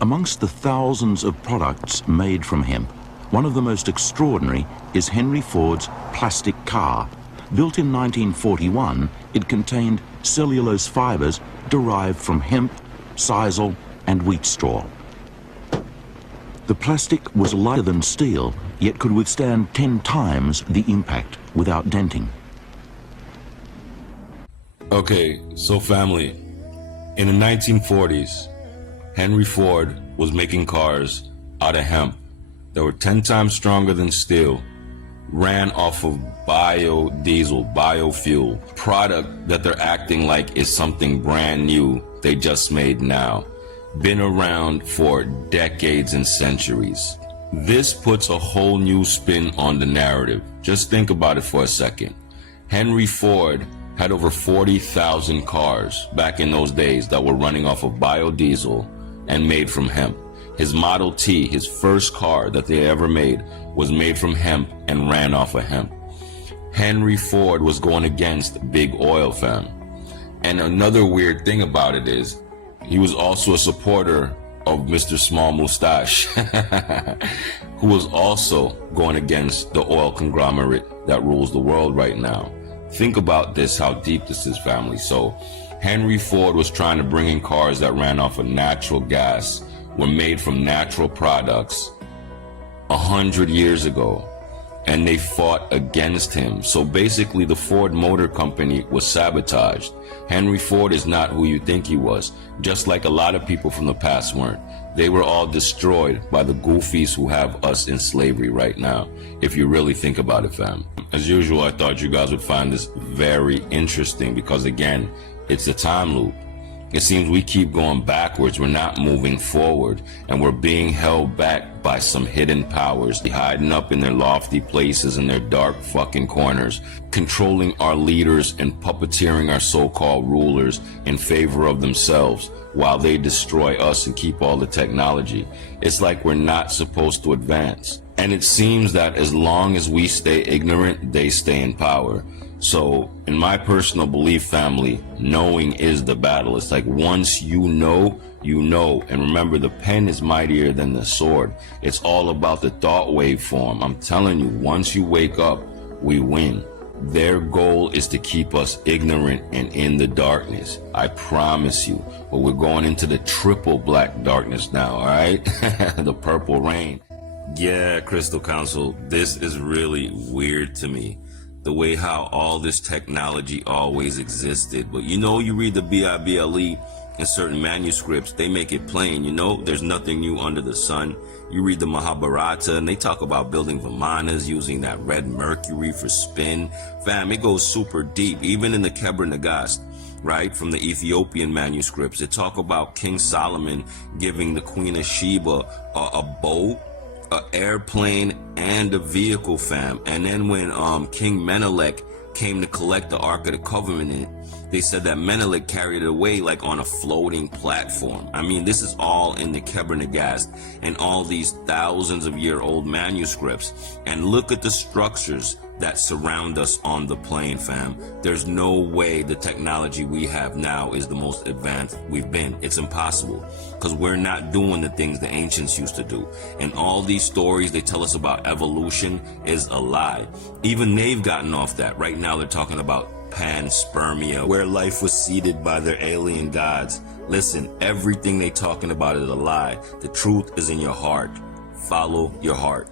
Amongst the thousands of products made from hemp, one of the most extraordinary is Henry Ford's plastic car. Built in 1941, it contained cellulose fibers derived from hemp, sisal, and wheat straw. The plastic was lighter than steel, yet could withstand 10 times the impact without denting. Okay, so family, in the 1940s, Henry Ford was making cars out of hemp that were 10 times stronger than steel, ran off of biodiesel, biofuel, product that they're acting like is something brand new they just made now. Been around for decades and centuries. This puts a whole new spin on the narrative. Just think about it for a second. Henry Ford had over 40,000 cars back in those days that were running off of biodiesel and made from hemp. His Model T, his first car that they ever made, was made from hemp and ran off of hemp. Henry Ford was going against big oil, fam. And another weird thing about it is, he was also a supporter of Mr. Small Mustache, who was also going against the oil conglomerate that rules the world right now. Think about this, how deep this is, family. So Henry Ford was trying to bring in cars that ran off of natural gas, were made from natural products 100 years ago, and they fought against him. So basically the Ford Motor Company was sabotaged. Henry Ford is not who you think he was, just like a lot of people from the past weren't. They were all destroyed by the goofies who have us in slavery right now, if you really think about it, fam. As usual, I thought you guys would find this very interesting because, again, it's a time loop. It seems we keep going backwards, we're not moving forward, and we're being held back by some hidden powers hiding up in their lofty places in their dark fucking corners, controlling our leaders and puppeteering our so-called rulers in favor of themselves while they destroy us and keep all the technology. It's like we're not supposed to advance. And it seems that as long as we stay ignorant, they stay in power. So in my personal belief, family, knowing is the battle. It's like once you know, you know. And remember, the pen is mightier than the sword. It's all about the thought waveform. I'm telling you, once you wake up, we win. Their goal is to keep us ignorant and in the darkness. I promise you. But we're going into the triple black darkness now, all right? The purple rain. Yeah, Crystal Council, this is really weird to me. The way how all this technology always existed. But you know, you read the Bible in certain manuscripts, they make it plain, you know, there's nothing new under the sun. You read the Mahabharata and they talk about building Vimanas using that red mercury for spin. Fam, it goes super deep. Even in the Kebra Nagast, right, from the Ethiopian manuscripts, it talk about King Solomon giving the Queen of Sheba a boat, an airplane, and a vehicle, fam. And then when King Menelik came to collect the Ark of the Covenant, they said that Menelik carried it away like on a floating platform. I mean, this is all in the Kebra Nagast and all these thousands of year old manuscripts. And look at the structures that surround us on the plane, fam. There's no way the technology we have now is the most advanced we've been. It's impossible, because we're not doing the things the ancients used to do. And all these stories they tell us about evolution is a lie. Even they've gotten off that. Right now they're talking about panspermia, where life was seeded by their alien gods. Listen, everything they talking about is a lie. The truth is in your heart. Follow your heart.